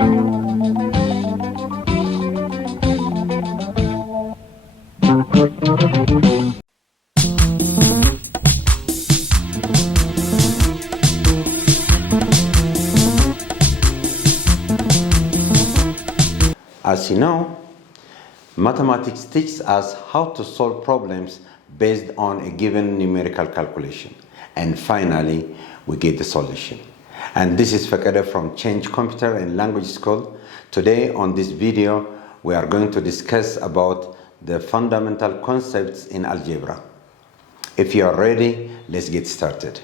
As you know, mathematics teaches us how to solve problems based on a given numerical calculation. And finally, we get the solution. And this is Fakada from Change Computer and Language School. Today on this video, we are going to discuss about the fundamental concepts in algebra. If you are ready, let's get started.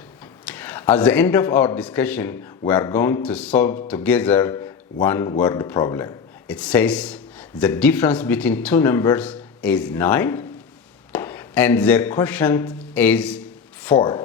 At the end of our discussion, we are going to solve together one word problem. It says the difference between two numbers is 9 and their quotient is 4.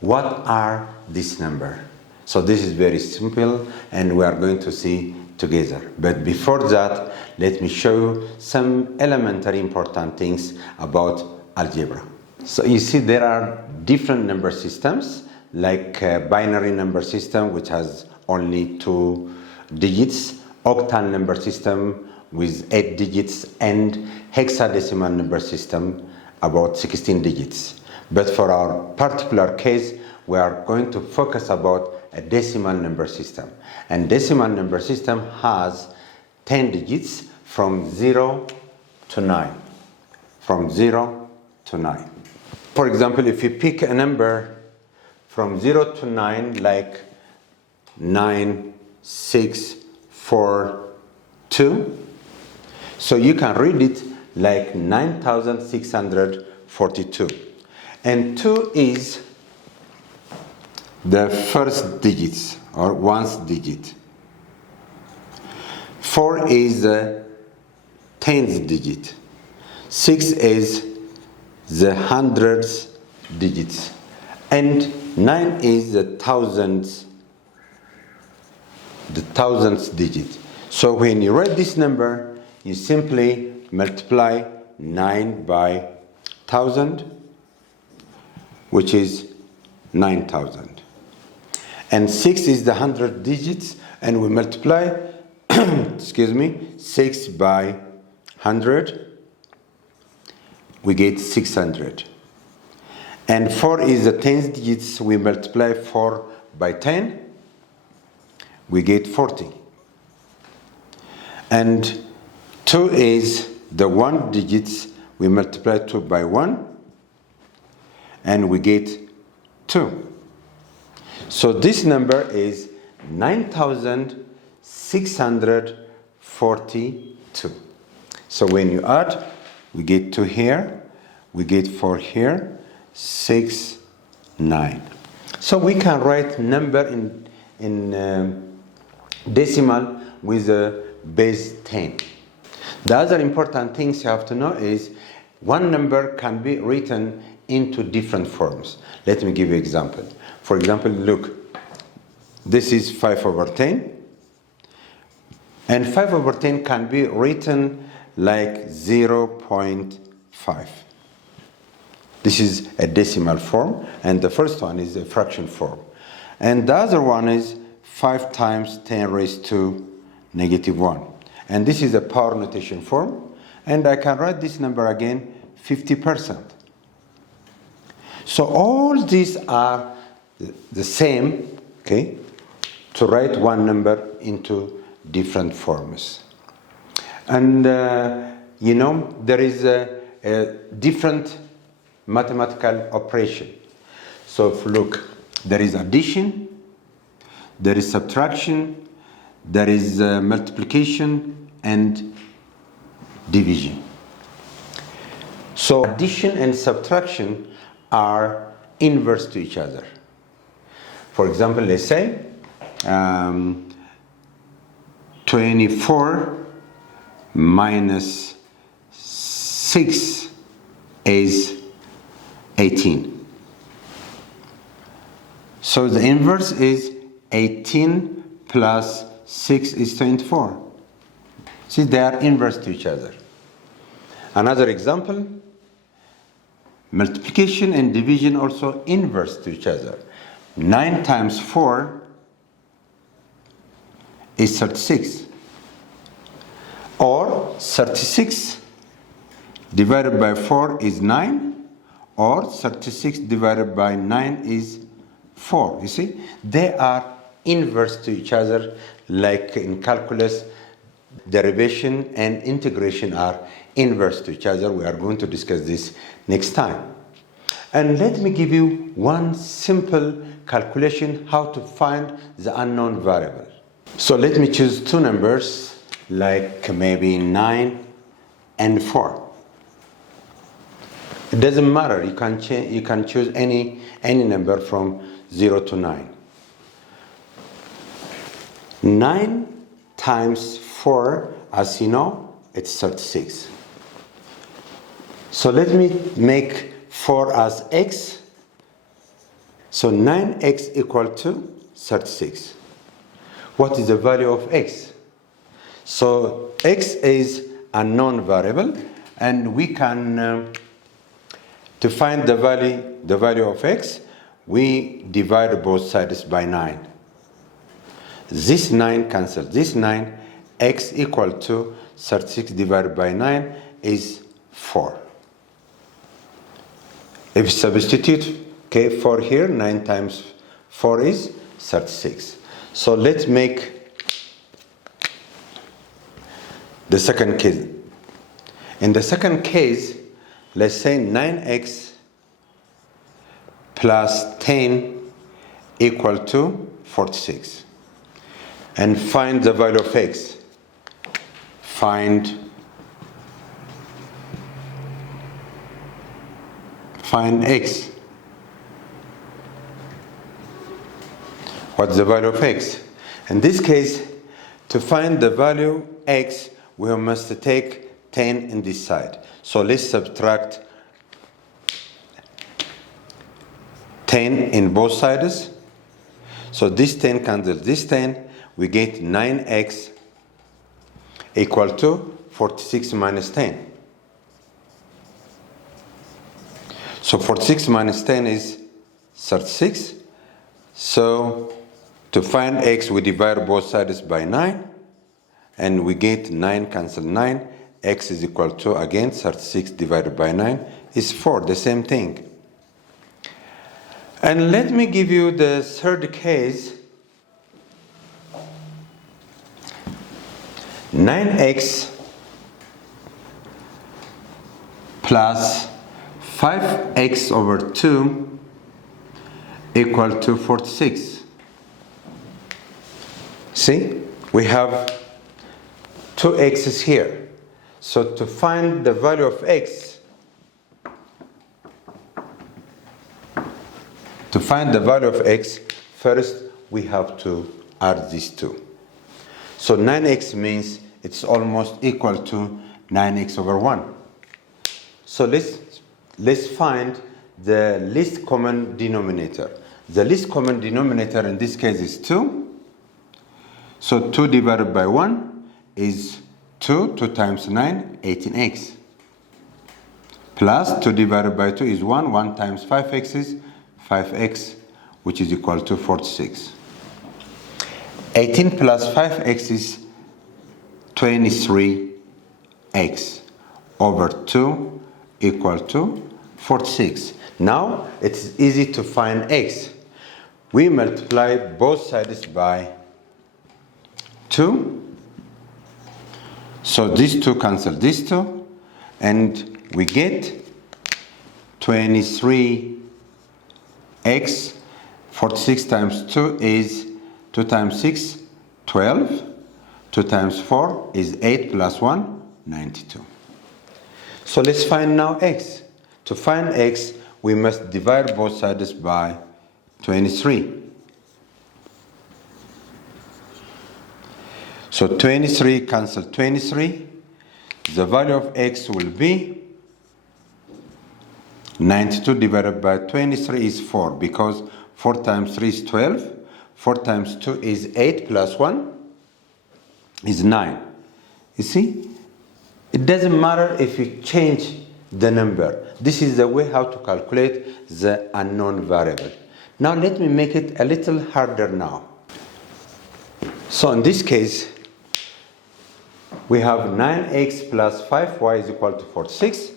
What are these numbers? So this is very simple and we are going to see together. But before that, let me show you some elementary important things about algebra. So you see there are different number systems like binary number system which has only 2 digits, octal number system with 8 digits, and hexadecimal number system about 16 digits. But for our particular case, we are going to focus about a decimal number system. And decimal number system has 10 digits from 0 to 9. From 0 to 9. For example, if you pick a number from 0 to 9 like 9, 6, 4, 2. So you can read it like 9,642. And 2 is the first digits or ones digit. 4 is the 10th digit. 6 is the hundredth digits. And 9 is the thousandth digit. So when you write this number, you simply multiply 9 by 1000, which is 9,000. And 6 is the 100 digits, and we multiply, 6 by 100, we get 600. And 4 is the 10th digits, we multiply 4 by 10, we get 40. And 2 is the 1 digits, we multiply 2 by 1, and we get 2. So this number is 9,642. So when you add, we get 2 here, we get 4 here, 6, 9. So we can write number in decimal with a base 10. The other important things you have to know is one number can be written into different forms. Let me give you an example. For example, look, this is 5 over 10. And 5 over 10 can be written like 0.5. This is a decimal form, and the first one is a fraction form. And the other one is 5 times 10 raised to negative 1. And this is a power notation form, and I can write this number again, 50%. So all these are the same, okay, to write one number into different forms. And you know, there is a different mathematical operation. So if you look, there is addition, there is subtraction, there is multiplication and division. So addition and subtraction are inverse to each other. For example, let's say 24 minus 6 is 18. So the inverse is 18 plus 6 is 24. See, they are inverse to each other. Another example, multiplication and division also inverse to each other. 9 times 4 is 36. Or 36 divided by 4 is 9. Or 36 divided by 9 is 4. You see, they are inverse to each other, like in calculus, derivation and integration are inverse to each other. We are going to discuss this next time. And let me give you one simple calculation how to find the unknown variable. So let me choose two numbers, like maybe 9 and 4. It doesn't matter. You can choose any number from 0 to 9. 9 times 4, as you know, it's 36. So let me make 4 as x. So 9x equal to 36. What is the value of x? So x is a known variable, and we can to find the value of x, we divide both sides by 9. This 9 cancels this 9. X equal to 36 divided by 9 is 4. If you substitute 4 here, 9 times 4 is 36. So let's make the second case. In the second case, let's say 9x plus 10 equal to 46. And find the value of x. Find x. What's the value of x? In this case, to find the value x, we must take 10 in this side. So let's subtract 10 in both sides. So this 10 cancels this 10. We get 9x equal to 46 minus 10. So 46 minus 10 is 36. So to find x, we divide both sides by 9. And we get 9 cancel 9. X is equal to, again, 36 divided by 9 is 4. The same thing. And let me give you the third case. 9x plus 5x over 2 equal to 46. See, we have two x's here. So to find the value of x, first we have to add these two. So 9x means it's almost equal to 9x over 1. So let's find the least common denominator. The least common denominator in this case is 2. So 2 divided by 1 is 2. 2 times 9, 18x. Plus 2 divided by 2 is 1. 1 times 5x is 5x, which is equal to 46. 18 plus 5x is 23x over 2 equal to 46. Now it's easy to find x. We multiply both sides by 2. So these two cancel these two, and we get 23x. 46 times 2 is 2 times 6, 12. 2 times 4 is 8 plus 1, 92. So let's find now x. To find x, we must divide both sides by 23. So 23 cancel 23. The value of x will be 92 divided by 23 is 4, because 4 times 3 is 12. 4 times 2 is 8 plus 1 is 9. You see, it doesn't matter if you change the number. This is the way how to calculate the unknown variable. Now let me make it a little harder now. So in this case, we have 9x plus 5y is equal to 46,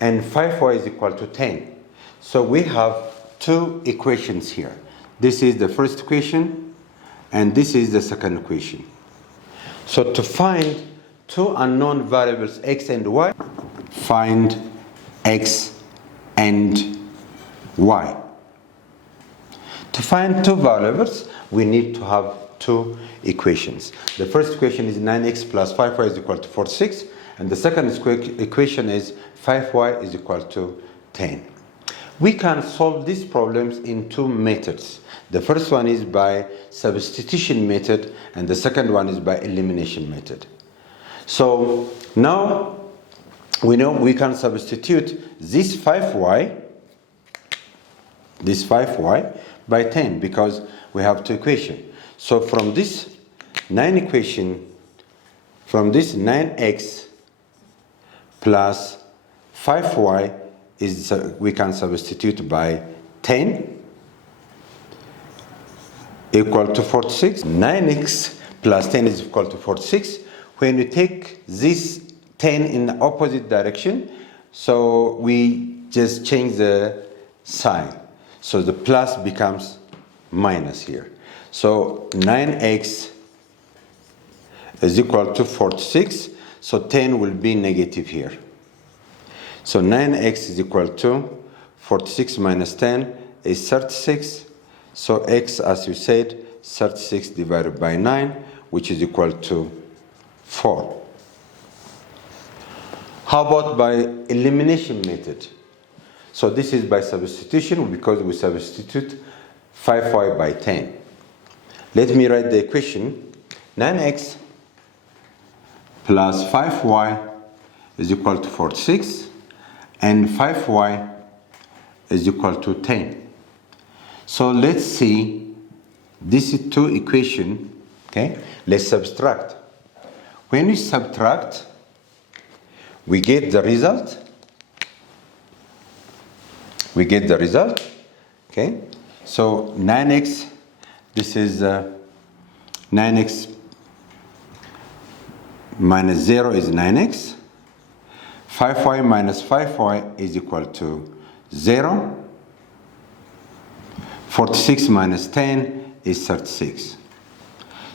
and 5y is equal to 10. So we have two equations here. This is the first equation, and this is the second equation. So to find two unknown variables x and y, find x and y. To find two variables, we need to have two equations. The first equation is 9x plus 5y is equal to 46, and the second equation is 5y is equal to 10. We can solve these problems in two methods. The first one is by substitution method, and the second one is by elimination method. So now we know we can substitute this 5y by 10 because we have two equations. So from this 9x plus 5y is we can substitute by 10 equal to 46. 9x plus 10 is equal to 46. When we take this 10 in the opposite direction, so we just change the sign. So the plus becomes minus here. So 9x is equal to 46. So 10 will be negative here. So 9x is equal to 46 minus 10 is 36. So x, as you said, 36 divided by 9, which is equal to 4. How about by elimination method? So this is by substitution because we substitute 5y by 10. Let me write the equation. 9x plus 5y is equal to 46, and 5y is equal to 10. So let's see, this is two equations, okay? Let's subtract. When we subtract, we get the result. Okay? So 9x, this is 9x minus 0 is 9x. 5y minus 5y is equal to 0. 46 minus 10 is 36.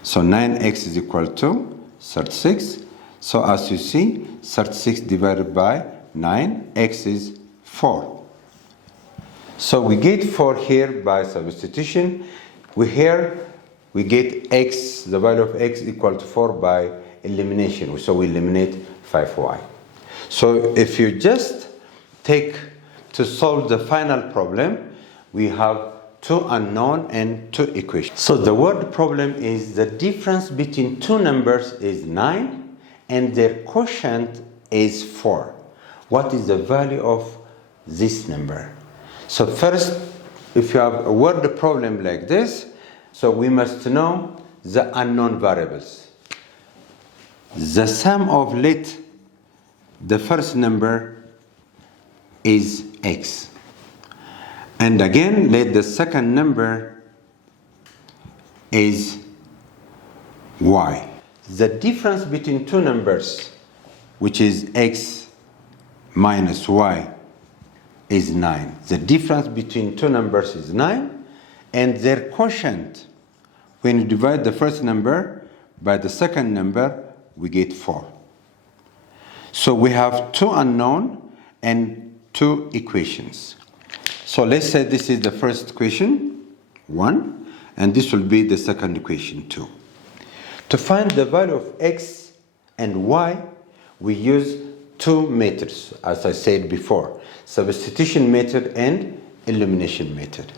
So 9x is equal to 36. So as you see, 36 divided by 9, x is 4. So we get 4 here by substitution. We get x, the value of x equal to 4 by elimination. So we eliminate 5y. So if you just take to solve the final problem, we have two unknown and two equations. So the word problem is the difference between two numbers is 9 and their quotient is 4. What is the value of this number? So first, if you have a word problem like this, so we must know the unknown variables. The sum of the first number is x. And again, let the second number is y. The difference between two numbers, which is x minus y, is 9. The difference between two numbers is 9, and their quotient, when you divide the first number by the second number, we get 4. So we have two unknown and two equations. So let's say this is the first equation, 1, and this will be the second equation, 2. To find the value of x and y, we use two methods, as I said before, substitution method and elimination method.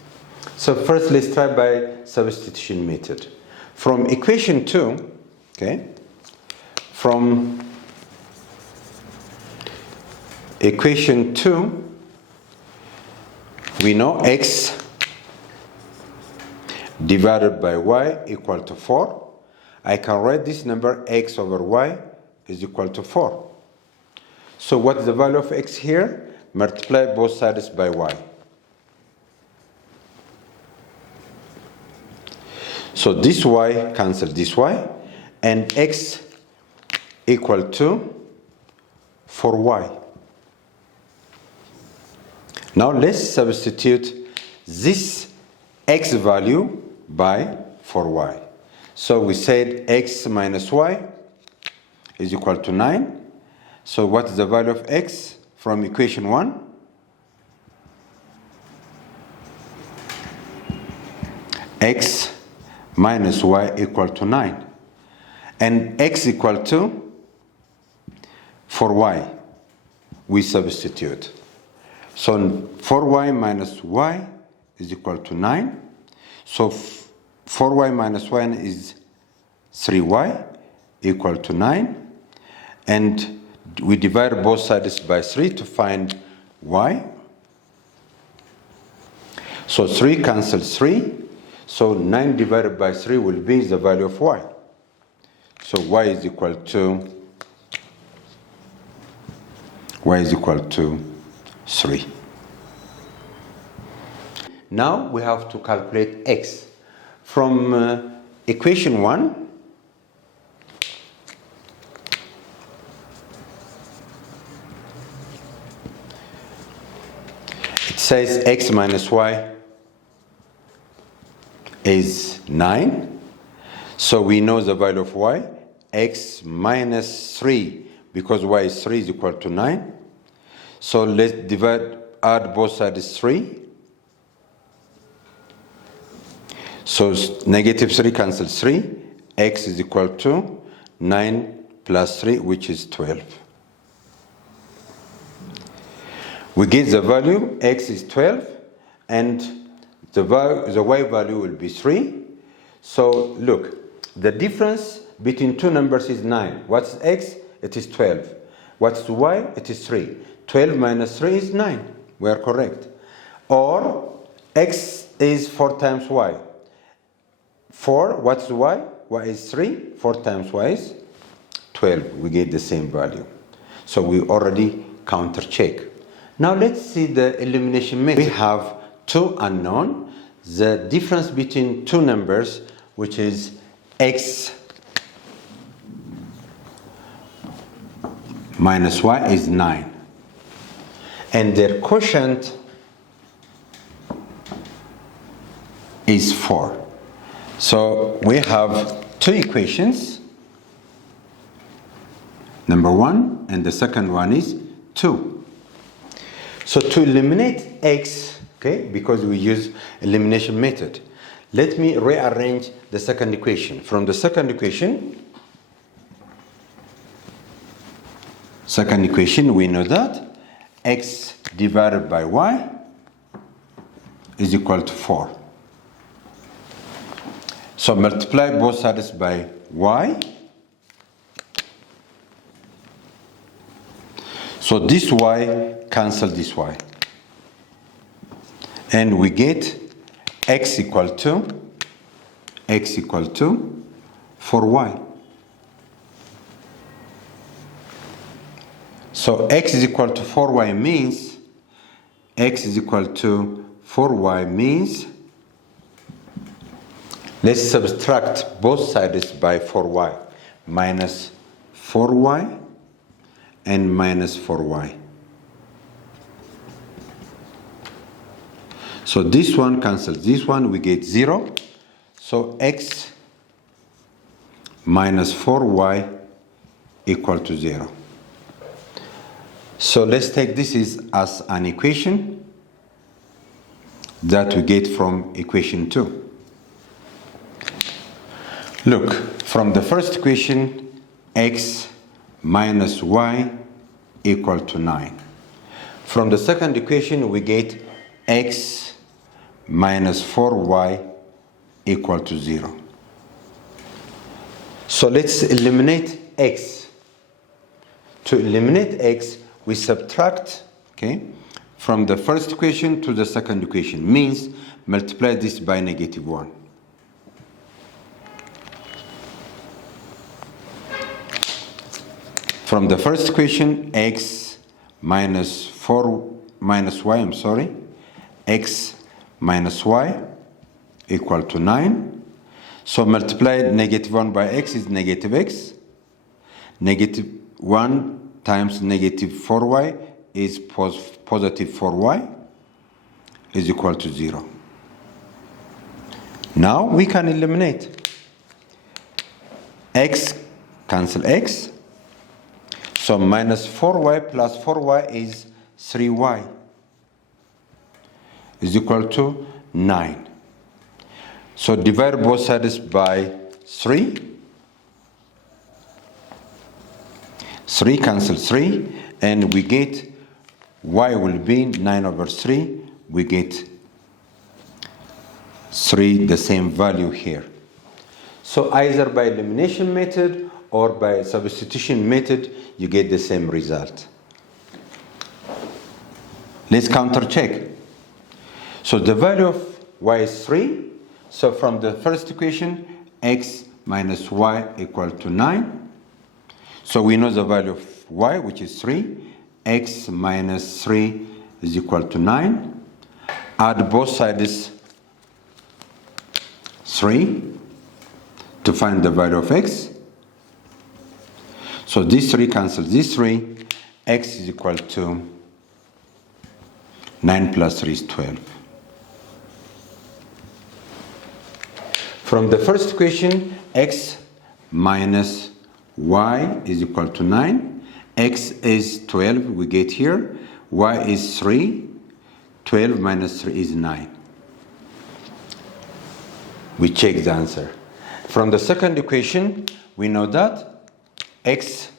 So first let's try by substitution method. From equation 2, okay, from equation 2, we know x divided by y equal to 4. I can write this number x over y is equal to 4. So what is the value of x here? Multiply both sides by y. So this y cancel this y, and x equal to 4y. Now let's substitute this x value by 4y. So we said x minus y is equal to 9. So what is the value of x from equation 1? X minus y equal to 9. And x equal to 4y. We substitute. So 4y minus y is equal to 9. So 4y minus 1 is 3y equal to 9. And we divide both sides by 3 to find y. So 3 cancels 3. So 9 divided by 3 will be the value of y. So y is equal to 3. Now we have to calculate x. From equation 1, it says x minus y is 9. So we know the value of y. X minus 3, because y is 3 is equal to 9. So let's add both sides 3. So negative 3 cancels 3. X is equal to 9 plus 3, which is 12. We get the value, x is 12, and the y value will be 3. So look, the difference between two numbers is 9. What's x? It is 12. What's y? It is 3. 12 minus 3 is 9. We are correct. Or x is 4 times y. 4, what's y? Y is 3. 4 times y is 12. We get the same value. So we already counter check. Now let's see the elimination method. We have two unknown. The difference between two numbers, which is x minus y, is 9. And their quotient is 4. So we have two equations. Number 1, and the second one is 2. So to eliminate x, okay, because we use elimination method, let me rearrange the second equation. From the second equation, we know that x divided by y is equal to 4. So multiply both sides by y. So this y cancel this y. And we get x equal to 4y. So x is equal to 4y means let's subtract both sides by 4y. Minus 4y and minus 4y. So this one cancels this one, we get 0. So x minus 4y equal to 0. So let's take this as an equation that we get from equation 2. Look, from the first equation, x minus y equal to 9. From the second equation, we get x minus 4y equal to 0. So let's eliminate x. To eliminate x, we subtract, okay, from the first equation to the second equation, means multiply this by negative 1. From the first equation, x minus y, x minus y equal to 9. So multiply negative 1 by x is negative x. Negative 1 times negative 4y is positive 4y is equal to 0. Now we can eliminate. X cancel x. So minus 4y plus 4y is 3y is equal to 9. So divide both sides by 3. 3 cancel 3, and we get y will be 9 over 3. We get 3, the same value here. So either by elimination method or by substitution method, you get the same result. Let's counter check. So the value of y is 3. So from the first equation, x minus y equal to 9. So we know the value of y, which is 3. X minus 3 is equal to 9. Add both sides 3 to find the value of x. So this 3 cancels this 3. X is equal to 9 plus 3 is 12. From the first equation, x minus y is equal to 9. X is 12, we get here. Y is 3. 12 minus 3 is 9. We check the answer. From the second equation, we know that x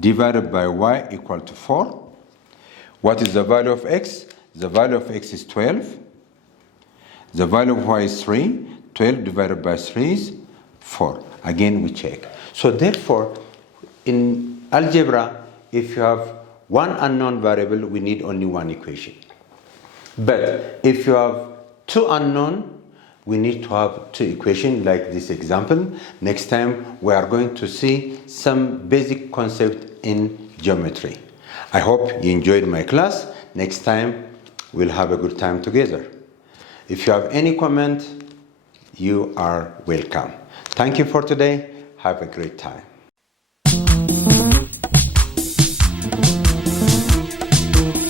divided by y equal to 4. What is the value of x? The value of x is 12. The value of y is 3. 12 divided by 3 is 4. Again, we check. So therefore, in algebra, if you have one unknown variable, we need only one equation. But if you have two unknown, we need to have two equations like this example. Next time, we are going to see some basic concept in geometry. I hope you enjoyed my class. Next time, we'll have a good time together. If you have any comment, you are welcome. Thank you for today. Have a great time.